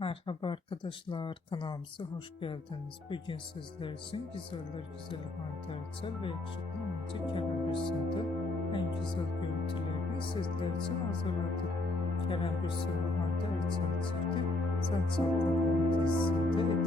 Merhaba arkadaşlar, kanalımıza hoş geldiniz. Bugün sizler için güzeller güzel Hande Erçel ve yakışıklı oyuncu Kerem Bürsin'de en güzel görüntülerini sizler için hazırladık. Kerem Bürsin ve Hande Erçel çifti Sen Çal Kapımı dizisinde